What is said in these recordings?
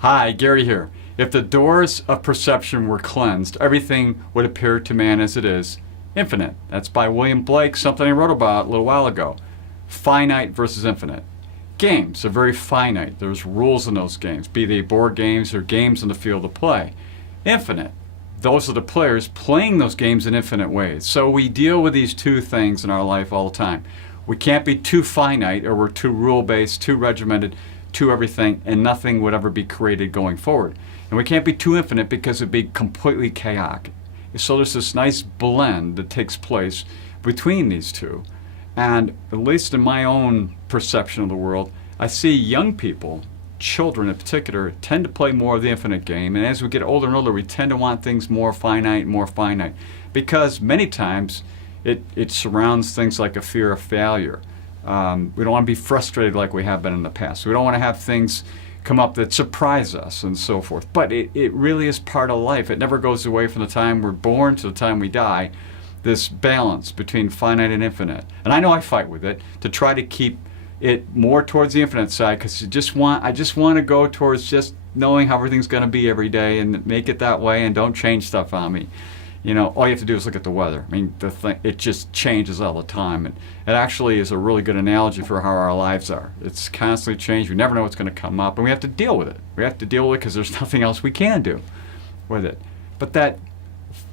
Hi, Gary here. If the doors of perception were cleansed, everything would appear to man as it is, infinite. That's by William Blake, something I wrote about a little while ago. Finite versus infinite. Games are very finite. There's rules in those games, be they board games or games in the field of play. Infinite. Those are the players playing those games in infinite ways. So we deal with these two things in our life all the time. We can't be too finite, or we're too rule-based, too regimented, to everything, and nothing would ever be created going forward. And we can't be too infinite because it'd be completely chaotic. So there's this nice blend that takes place between these two. And at least in my own perception of the world, I see young people, children in particular, tend to play more of the infinite game. And as we get older and older, we tend to want things more finite, because many times it surrounds things like a fear of failure. We don't want to be frustrated like we have been in the past. We don't want to have things come up that surprise us and so forth. But it really is part of life. It never goes away from the time we're born to the time we die, this balance between finite and infinite. And I know I fight with it to try to keep it more towards the infinite side, because I just want to go towards just knowing how everything's going to be every day and make it that way, and don't change stuff on me. You know, all you have to do is look at the weather. I mean, it just changes all the time. And it actually is a really good analogy for how our lives are. It's constantly changing. We never know what's going to come up, and we have to deal with it. We have to deal with it because there's nothing else we can do with it. But that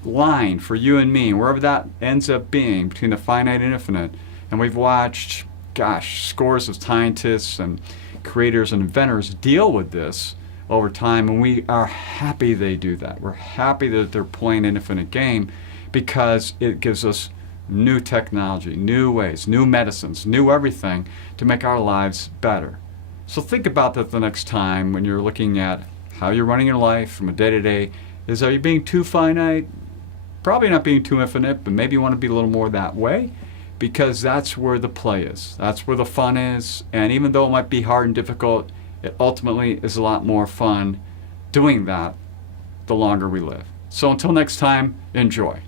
line for you and me, wherever that ends up being, between the finite and infinite, and we've watched, scores of scientists and creators and inventors deal with this over time, and we are happy they do that. We're happy that they're playing an infinite game, because it gives us new technology, new ways, new medicines, new everything to make our lives better. So think about that the next time when you're looking at how you're running your life from a day-to-day. Are you being too finite? Probably not being too infinite, but maybe you want to be a little more that way, because that's where the play is. That's where the fun is. And even though it might be hard and difficult, it ultimately is a lot more fun doing that the longer we live. So until next time, enjoy.